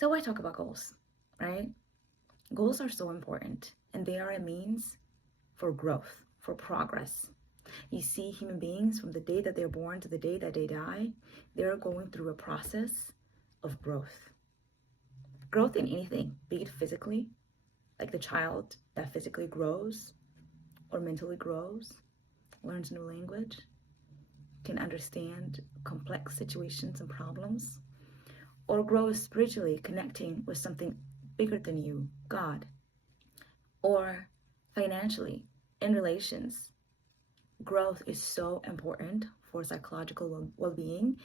So why talk about goals, right? Goals are so important, and they are a means for growth, for progress. You see, human beings, from the day that they're born to the day that they die, they're going through a process of growth. Growth in anything, be it physically, like the child that physically grows or mentally grows, learns new language, can understand complex situations and problems, or grows spiritually, connecting with something bigger than you, God, or financially, in relations. Growth is so important for psychological well-being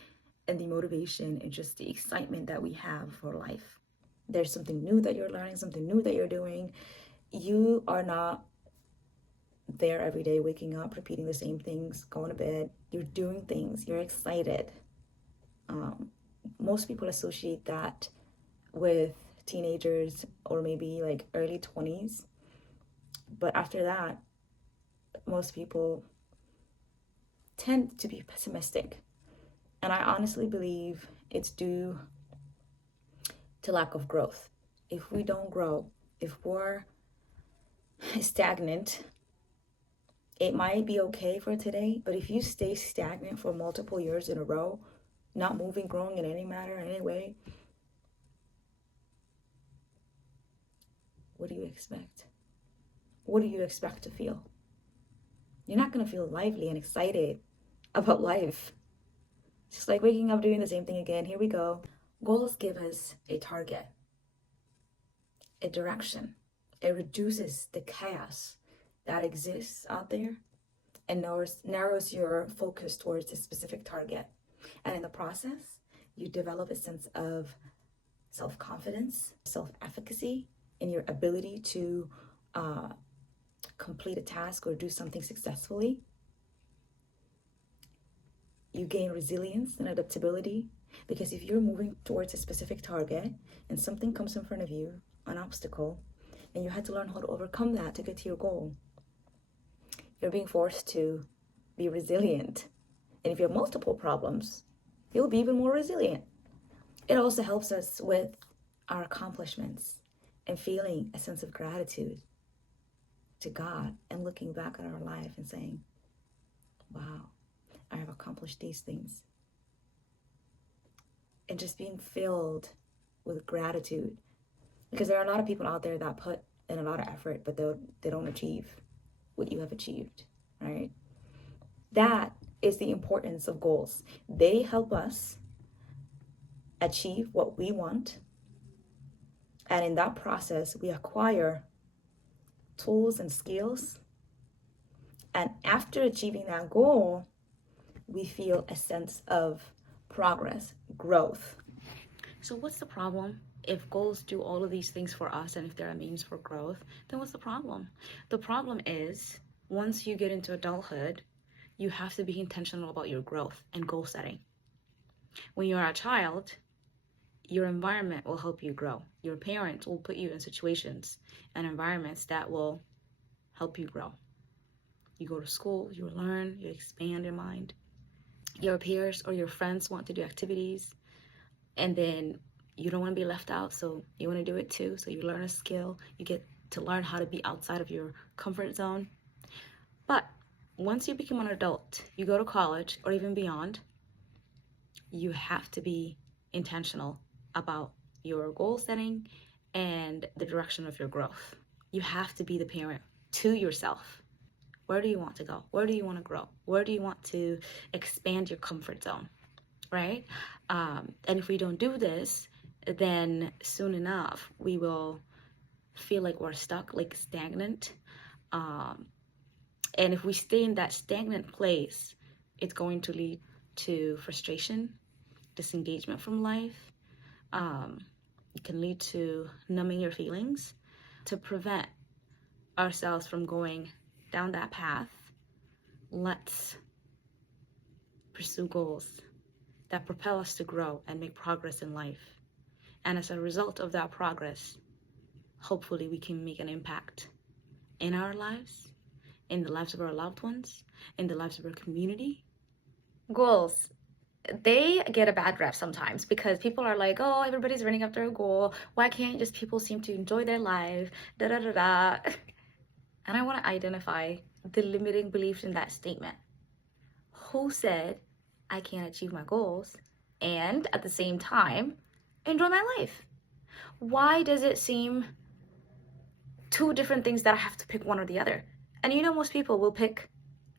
and the motivation and just the excitement that we have for life. There's something new that you're learning, something new that you're doing. You are not there every day, waking up, repeating the same things, going to bed. You're doing things, you're excited. Most people associate that with teenagers or maybe like early 20s. But after that, most people tend to be pessimistic. And I honestly believe it's due to lack of growth. If we don't grow, if we're stagnant, it might be okay for today, but if you stay stagnant for multiple years in a row, not moving, growing in any matter, in any way, what do you expect? What do you expect to feel? You're not going to feel lively and excited about life. It's just like waking up doing the same thing again. Here we go. Goals give us a target, a direction. It reduces the chaos that exists out there and narrows your focus towards a specific target. And in the process, you develop a sense of self-confidence, self-efficacy in your ability to complete a task or do something successfully. You gain resilience and adaptability, because if you're moving towards a specific target and something comes in front of you, an obstacle, and you had to learn how to overcome that to get to your goal, you're being forced to be resilient. And if you have multiple problems, you'll be even more resilient. It also helps us with our accomplishments and feeling a sense of gratitude to God and looking back at our life and saying, wow, I have accomplished these things. And just being filled with gratitude. Because there are a lot of people out there that put in a lot of effort, but they don't achieve what you have achieved, right? That is the importance of goals. They help us achieve what we want. And in that process, we acquire tools and skills. And after achieving that goal, we feel a sense of progress, growth. So what's the problem? If goals do all of these things for us and if they're a means for growth, then what's the problem? The problem is, once you get into adulthood, you have to be intentional about your growth and goal setting. When you're a child, your environment will help you grow. Your parents will put you in situations and environments that will help you grow. You go to school, you learn, you expand your mind. Your peers or your friends want to do activities, and then you don't want to be left out, so you want to do it too. So you learn a skill, you get to learn how to be outside of your comfort zone. But once you become an adult, you go to college or even beyond, you have to be intentional about your goal setting and the direction of your growth. You have to be the parent to yourself. Where do you want to go? Where do you want to grow? Where do you want to expand your comfort zone, right? And if we don't do this, then soon enough, we will feel like we're stuck, like stagnant. And if we stay in that stagnant place, it's going to lead to frustration, disengagement from life. It can lead to numbing your feelings. To prevent ourselves from going down that path, let's pursue goals that propel us to grow and make progress in life. And as a result of that progress, hopefully we can make an impact in our lives, in the lives of our loved ones, in the lives of our community. Goals they get a bad rep sometimes because people are like, oh, everybody's running after a goal. Why can't just people seem to enjoy their life? Da da da da. And I want to identify the limiting beliefs in that statement. Who said I can't achieve my goals and at the same time enjoy my life? Why does it seem two different things that I have to pick one or the other? And you know, most people will pick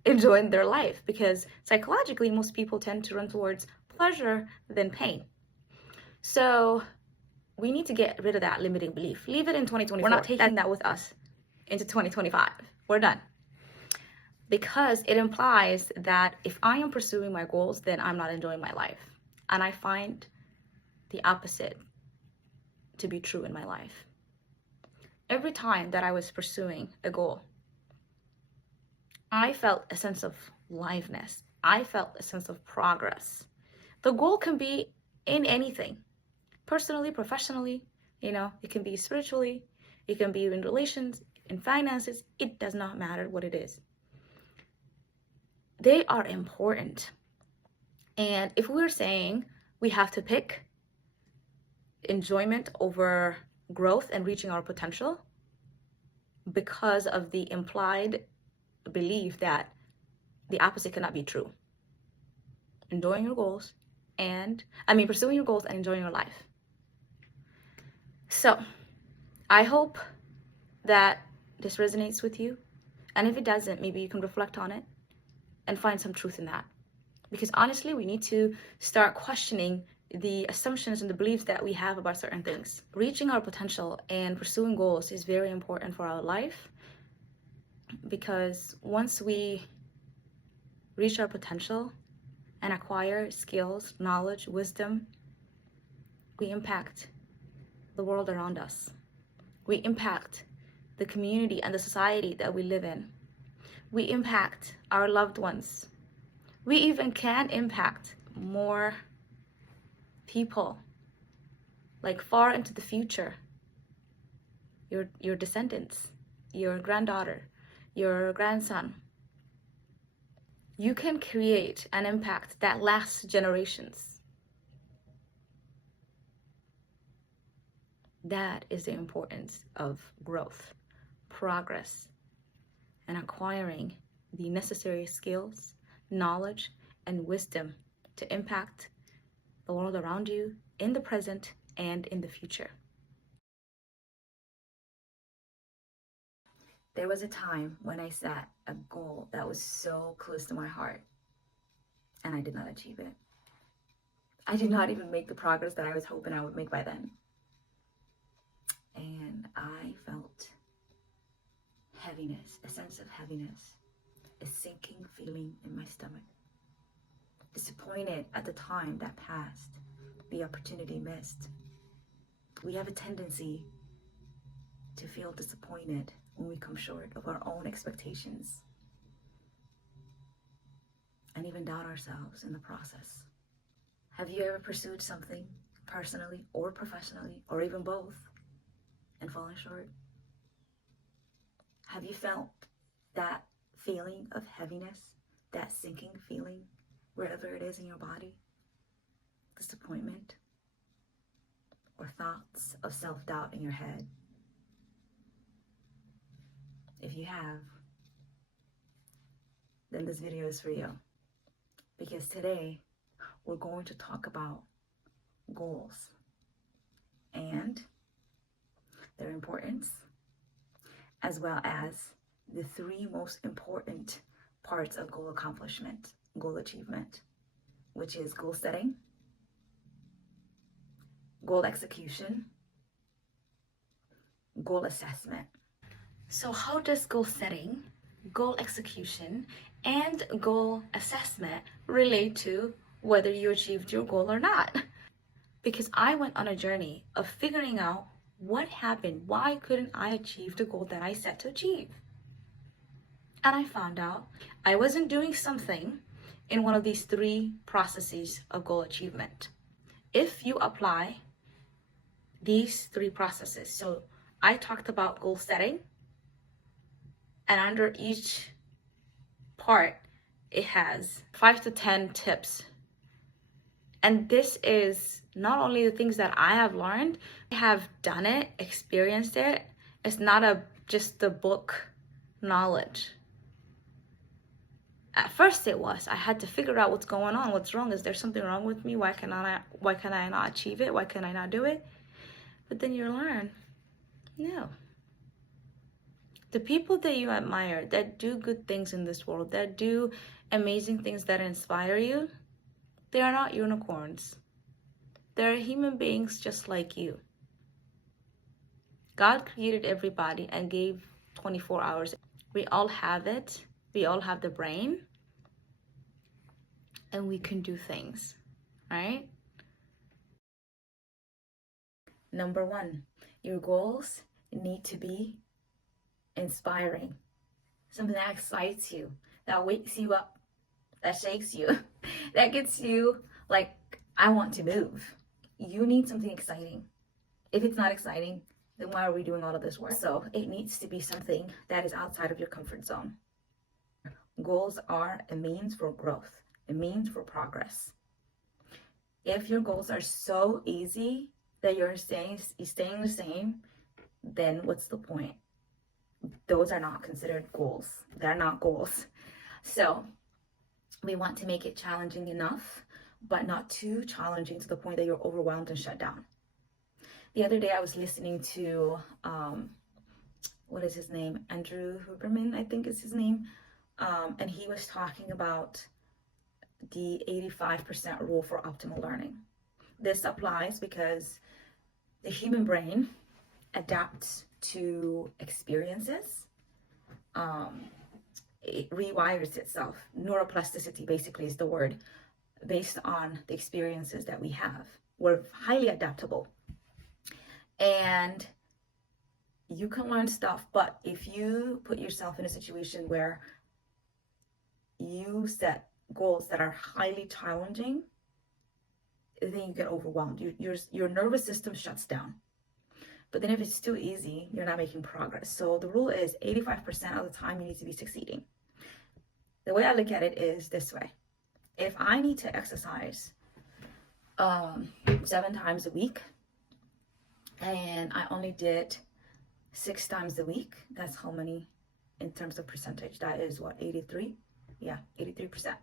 enjoying their life because psychologically, most people tend to run towards pleasure than pain. So we need to get rid of that limiting belief. Leave it in 2024. We're not taking that with us into 2025. We're done. Because it implies that if I am pursuing my goals, then I'm not enjoying my life. And I find the opposite to be true in my life. Every time that I was pursuing a goal, I felt a sense of liveness. I felt a sense of progress. The goal can be in anything, personally, professionally, it can be spiritually, it can be in relations, in finances. It does not matter what it is. They are important. And if we're saying we have to pick enjoyment over growth and reaching our potential because of the implied belief that the opposite cannot be true. Pursuing your goals and enjoying your life. So I hope that this resonates with you. And if it doesn't, maybe you can reflect on it and find some truth in that. Because honestly, we need to start questioning the assumptions and the beliefs that we have about certain things. Reaching our potential and pursuing goals is very important for our life, because once we reach our potential and acquire skills, knowledge, wisdom, we impact the world around us. We impact the community and the society that we live in. We impact our loved ones. We even can impact more people, like far into the future. Your descendants, your granddaughter, your grandson. You can create an impact that lasts generations. That is the importance of growth, progress, and acquiring the necessary skills, knowledge, and wisdom to impact the world around you in the present and in the future. There was a time when I set a goal that was so close to my heart, and I did not achieve it. I did not even make the progress that I was hoping I would make by then. And I felt heaviness, a sense of heaviness, a sinking feeling in my stomach. Disappointed at the time that passed, the opportunity missed. We have a tendency to feel disappointed when we come short of our own expectations, and even doubt ourselves in the process. Have you ever pursued something personally or professionally, or even both, and fallen short? Have you felt that feeling of heaviness, that sinking feeling, wherever it is in your body? Disappointment, or thoughts of self-doubt in your head? If you have, then this video is for you. Because today, we're going to talk about goals and their importance, as well as the three most important parts of goal accomplishment, goal achievement, which is goal setting, goal execution, goal assessment. So how does goal setting, goal execution, and goal assessment relate to whether you achieved your goal or not? Because I went on a journey of figuring out what happened. Why couldn't I achieve the goal that I set to achieve? And I found out I wasn't doing something in one of these three processes of goal achievement. If you apply these three processes, so I talked about goal setting, and under each part, it has 5 to 10 tips And this is not only the things that I have learned, I have done it, experienced it. It's not just the book knowledge. At first it was. I had to figure out what's going on, what's wrong. Is there something wrong with me? Why can I not achieve it? Why can I not do it? But then you learn, no. The people that you admire, that do good things in this world, that do amazing things that inspire you, they are not unicorns. They're human beings just like you. God created everybody and gave 24 hours. We all have it. We all have the brain. And we can do things, right? Number one, your goals need to be inspiring. Something that excites you, that wakes you up, that shakes you, that gets you like, I want to move. You need something exciting. If it's not exciting, then why are we doing all of this work? So it needs to be something that is outside of your comfort zone. Goals are a means for growth, a means for progress. If your goals are so easy that you're staying the same, then what's the point? Those are not considered goals. They're not goals. So we want to make it challenging enough, but not too challenging to the point that you're overwhelmed and shut down. The other day I was listening to, what is his name? Andrew Huberman, I think is his name. And he was talking about the 85% rule for optimal learning. This applies because the human brain adapts to experiences. It rewires itself. Neuroplasticity basically is the word, based on the experiences that we have. We're highly adaptable. And you can learn stuff, but if you put yourself in a situation where you set goals that are highly challenging, then you get overwhelmed. Your nervous system shuts down. But then if it's too easy, you're not making progress. So the rule is 85% of the time you need to be succeeding. The way I look at it is this way. If I need to exercise 7 times a week, and I only did 6 times a week, that's how many in terms of percentage? That is what, 83? Yeah, 83%.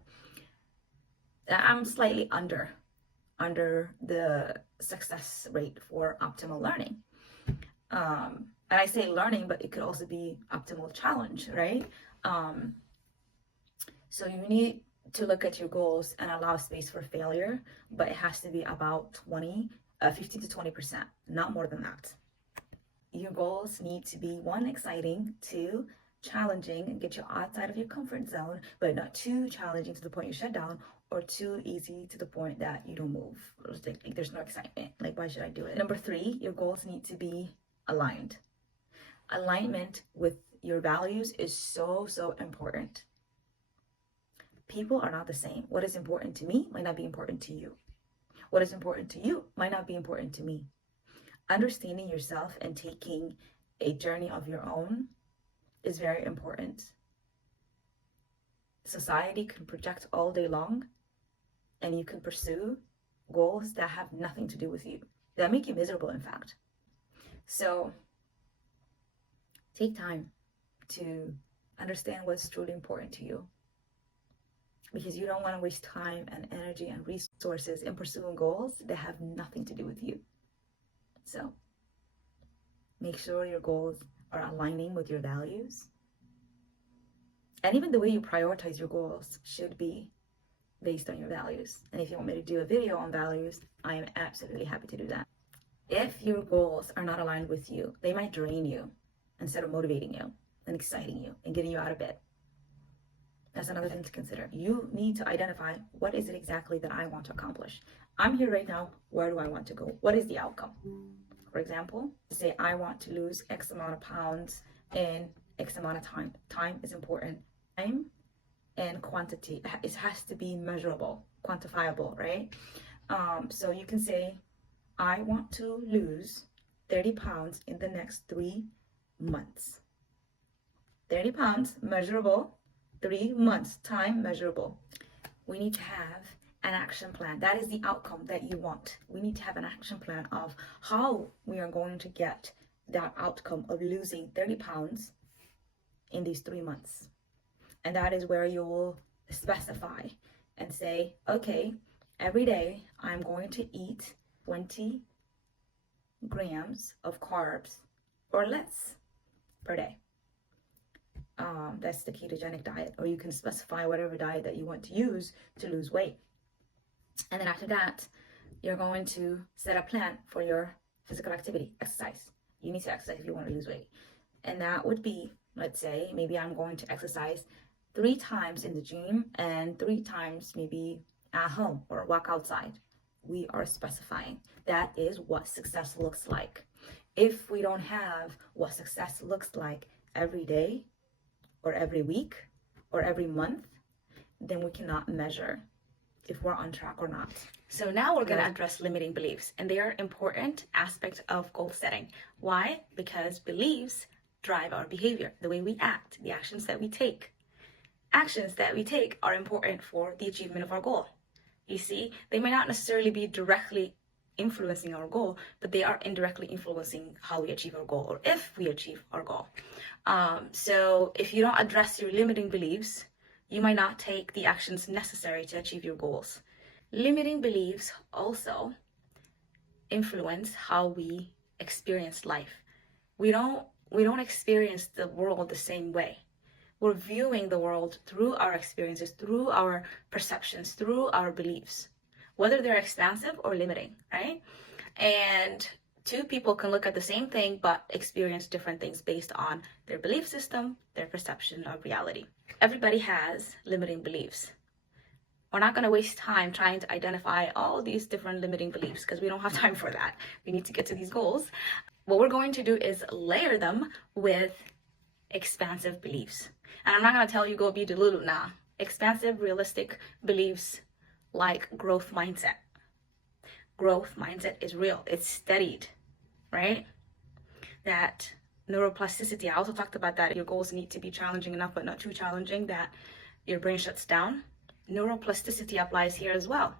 I'm slightly under the success rate for optimal learning. And I say learning, but it could also be optimal challenge, right? So you need to look at your goals and allow space for failure, but it has to be about 15 to 20%, not more than that. Your goals need to be 1, exciting, 2, challenging and get you outside of your comfort zone, but not too challenging to the point you shut down, or too easy to the point that you don't move. Like there's no excitement. Like, why should I do it? Number 3, your goals need to be aligned. Alignment with your values is so important. People are not the same. What is important to me might not be important to you. What is important to you might not be important to me. Understanding yourself and taking a journey of your own is very important. Society can project all day long, and you can pursue goals that have nothing to do with you, that make you miserable, in fact. So take time to understand what's truly important to you, because you don't want to waste time and energy and resources in pursuing goals that have nothing to do with you. So make sure your goals are aligning with your values. And even the way you prioritize your goals should be based on your values. And if you want me to do a video on values, I am absolutely happy to do that. If your goals are not aligned with you, they might drain you instead of motivating you and exciting you and getting you out of bed. That's another thing to consider. You need to identify, what is it exactly that I want to accomplish? I'm here right now. Where do I want to go? What is the outcome? For example, say I want to lose X amount of pounds in X amount of time. Time is important. Time and quantity. It has to be measurable, quantifiable, right? So you can say, I want to lose 30 pounds in the next 3 months. 30 pounds, measurable. 3 months, time measurable. We need to have an action plan. That is the outcome that you want. We need to have an action plan of how we are going to get that outcome of losing 30 pounds in these 3 months. And that is where you will specify and say, okay, every day I'm going to eat 20 grams of carbs or less per day. That's the ketogenic diet, or you can specify whatever diet that you want to use to lose weight. And then after that, you're going to set a plan for your physical activity, exercise. You need to exercise if you want to lose weight. And that would be, let's say, maybe I'm going to exercise 3 times in the gym and 3 times maybe at home or walk outside. We are specifying. That is what success looks like. If we don't have what success looks like every day or every week or every month, then we cannot measure if we're on track or not. So now we're going to address limiting beliefs, and they are an important aspect of goal setting. Why? Because beliefs drive our behavior, the way we act, the actions that we take. Actions that we take are important for the achievement of our goal. You see, they may not necessarily be directly influencing our goal, but they are indirectly influencing how we achieve our goal, or if we achieve our goal. So if you don't address your limiting beliefs, you might not take the actions necessary to achieve your goals. Limiting beliefs also influence how we experience life. We don't experience the world the same way. We're viewing the world through our experiences, through our perceptions, through our beliefs, whether they're expansive or limiting, right? And 2 people can look at the same thing but experience different things based on their belief system, their perception of reality. Everybody has limiting beliefs. We're not going to waste time trying to identify all these different limiting beliefs because we don't have time for that. We need to get to these goals. What we're going to do is layer them with expansive beliefs. And I'm not going to tell you go be delulu, nah. Expansive, realistic beliefs like growth mindset. Growth mindset is real. It's studied, right? That neuroplasticity, I also talked about that. Your goals need to be challenging enough, but not too challenging that your brain shuts down. Neuroplasticity applies here as well,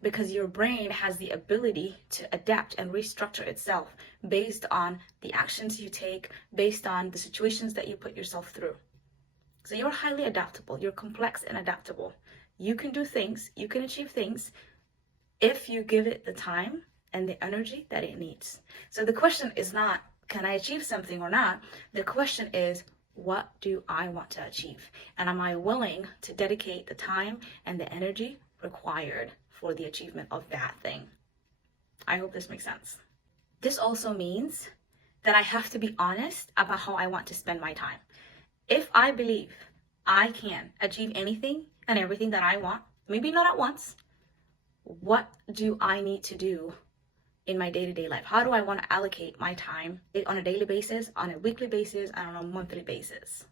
because your brain has the ability to adapt and restructure itself based on the actions you take, based on the situations that you put yourself through. So you're highly adaptable. You're complex and adaptable. You can do things, you can achieve things if you give it the time and the energy that it needs. So the question is not, can I achieve something or not? The question is, what do I want to achieve? And am I willing to dedicate the time and the energy required for the achievement of that thing? I hope this makes sense. This also means that I have to be honest about how I want to spend my time. If I believe I can achieve anything and everything that I want, maybe not at once, what do I need to do in my day-to-day life? How do I want to allocate my time on a daily basis, on a weekly basis, and on a monthly basis?